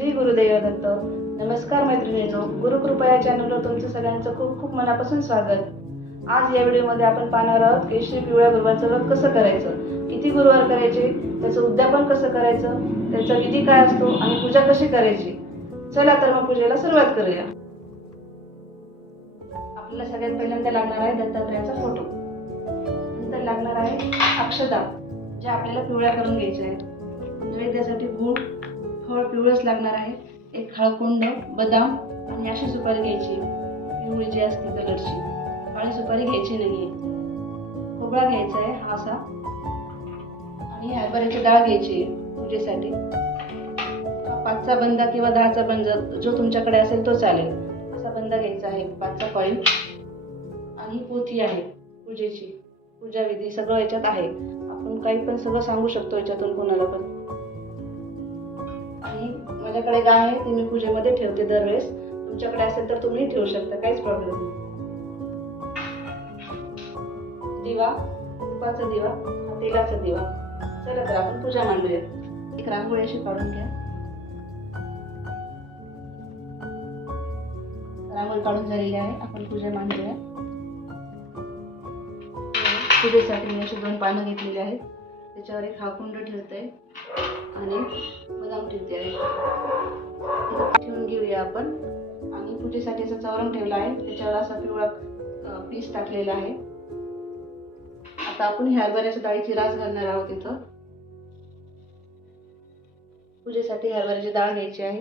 श्री गुरुदेव दत्त. नमस्कार मैत्रिणींनो, गुरुकृपा या चॅनलवर तुमचं सगळ्यांचं खूप खूप मनापासून स्वागत. आज या व्हिडिओमध्ये आपण पाहणार आहोत केशरी पिवळ्या गुरुवारचं व्रत कसं करायचं, किती गुरुवार करायचे, त्याचं उद्यापन कसं करायचं, त्याचा विधी काय असतो आणि पूजा कशी करायची. चला तर मग पूजेला सुरुवात करूया. आपल्याला सगळ्यात पहिल्यांदा लागणार आहे दत्तात्रयाचा फोटो. नंतर लागणार आहे अक्षदा, ज्या आपल्याला पिवळ्या करून घ्यायच्या आहेत. नैवेद्यासाठी गूळ, फळ पिवळंच लागणार आहे. एक हळकुंड, बदाम आणि अशी सुपारी घ्यायची, पिवळी जी असते कलरची. काळी सुपारी घ्यायची नाहीये. खोबरा घ्यायचा आहे हा असा, आणि हरभऱ्याची डाळ घ्यायची पूजेसाठी. 5चा बंदा किंवा 10चा बंदा जो तुमच्याकडे असेल तो चालेल, असा बंदा घ्यायचा आहे. 5चा कॉईन आणि पोथी आहे पूजेची. पूजा विधी सगळं याच्यात आहे. आपण काही पण सगळं सांगू शकतो याच्यातून कोणाला पण. आणि माझ्याकडे गाय आहे, ती मी पूजेमध्ये ठेवते दरवेळेस. तुमच्याकडे असेल तर तुम्ही ठेवू शकता, काहीच प्रॉब्लेम नाही. दिवा, तुपाचा दिवा, तेलाचा दिवा. चला तर आपण पूजा मांडूया. एक रांगोळी अशी काढून घ्या. रांगोळी काढून झालेली आहे, आपण पूजा मांडूया. पूजेसाठी मी अशी 2 पानं घेतलेली आहेत. त्याच्यावर एक हाकुंड ठेवते आणि बदाम ठेवते आहे. ठेवून घेऊया आपण. आणि पूजेसाठी असा चौरंग ठेवला आहे, त्याच्यावर असा पिवळा पीस टाकलेला आहे. आता आपण हरभऱ्याच्या डाळीची रास घालणार आहोत इथं. पूजेसाठी हरभऱ्याची डाळ घ्यायची आहे.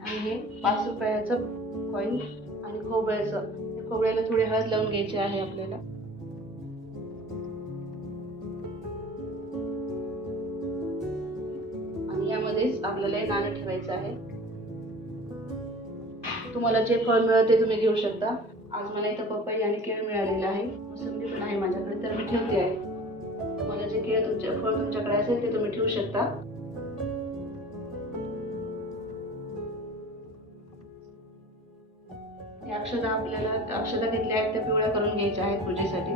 आणि हे 5 रुपयाचं कॉईन आणि खोबऱ्याचं. खोबऱ्याला थोडी हळद लावून घ्यायची आहे आपल्याला. आणि यामध्येच आपल्याला हे नाणं ठेवायचं आहे. तुम्हाला जे फळ मिळेल ते तुम्ही घेऊ शकता. आज मला इथं पपई आणि केळ मिळालेलं आहे, मोसंबी पण आहे माझ्याकडे, तर मी ठेवते आहे. तुम्हाला जे फळ तुमच्याकडे असेल ते तुम्ही ठेवू शकता. अक्षदा, आपल्याला अक्षदा घेतल्या आहेत त्या पिवळ्या करून घ्यायच्या आहेत पूजेसाठी.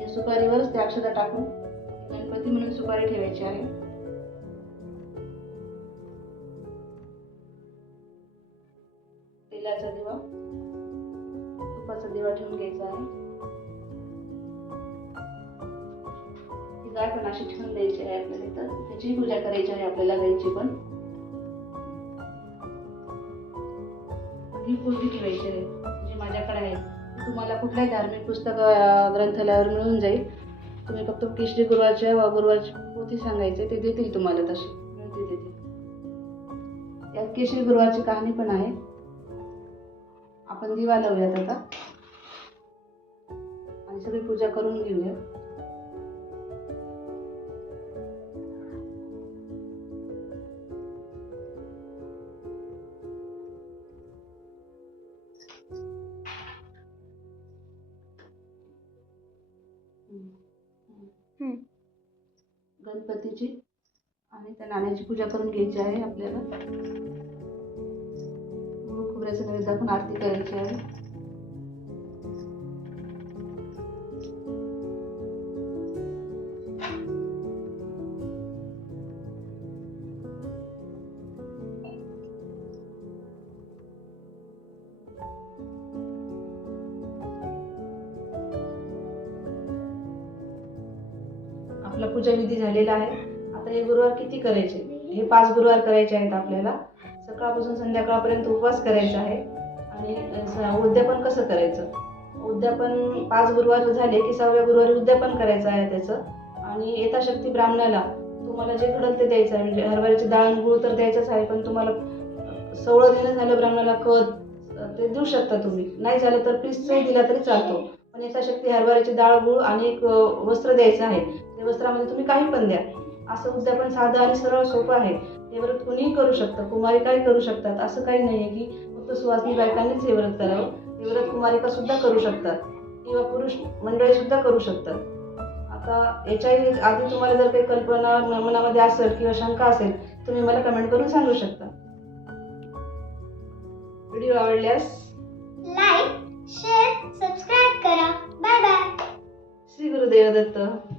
या सुपारीवरच त्या अक्षदा टाकून गणपती म्हणून सुपारी ठेवायची आहे. तेलाचा दिवा, तुपाचा दिवा ठेवून घ्यायचा आहे. गाय पण अशी ठेवून द्यायची आहे आपल्याला इथं. त्याची पूजा करायची आहे आपल्याला, गायची पण. ही पूर्वी ठेवायची आहे जी माझ्याकडे आहे. तुम्हाला कुठल्याही धार्मिक पुस्तक ग्रंथालयावर मिळून जाईल. तुम्ही फक्त केशरी गुरुवारची पोथी सांगायचे, ते देतील तुम्हाला, तशी मिळते तिथे. यात केशरी गुरुवारची कहाणी पण आहे. आपण दिवा लावूयात आता आणि सगळी पूजा करून घेऊया. गणपतीची आणि त्या नाण्याची पूजा करून घ्यायची आहे आपल्याला. खोबऱ्याचं नैवेद्य दाखवून आरती करायची आहे. आपला पूजा विधी झालेला आहे. आता हे गुरुवार किती करायचे, हे 5 गुरुवार करायचे आहेत आपल्याला. सकाळपासून संध्याकाळपर्यंत उपवास करायचा आहे. आणि उद्यापन कसं करायचं, उद्यापन 5 गुरुवार झाले की 6व्या गुरुवारी उद्यापन करायचं आहे त्याचं. आणि यथाशक्ती ब्राह्मणाला तुम्हाला जे घडल ते द्यायचं आहे. म्हणजे हरभऱ्याची डाळ आणि गूळ तर द्यायचंच आहे, पण तुम्हाला सवळं देणं झालं ब्राह्मणाला कद ते देऊ शकता तुम्ही. नाही झालं तर प्लीज चव दिला तरी चालतो. पण यथाशक्ती हरभऱ्याची डाळ, गूळ आणि एक वस्त्र द्यायचं आहे. त्या वस्त्रामध्ये तुम्ही काही पण द्या. असं उद्यापन साधं आणि सरळ सोपं आहे. हे व्रत कुणीही करू शकतं, कुमारी काय करू शकतात. असं काही नाहीये की फक्त सुवासिनी बायकांनीच हे व्रत करावं. हे व्रत कुमारिका सुद्धा करू शकतात किंवा पुरुष मंडळी सुद्धा करू शकतात. आता याच्या आधी तुम्हाला जर काही कल्पना मनामध्ये असेल किंवा शंका असेल, तुम्ही मला कमेंट करून सांगू शकता. व्हिडिओ आवडल्यास लाईक, देवदत्त.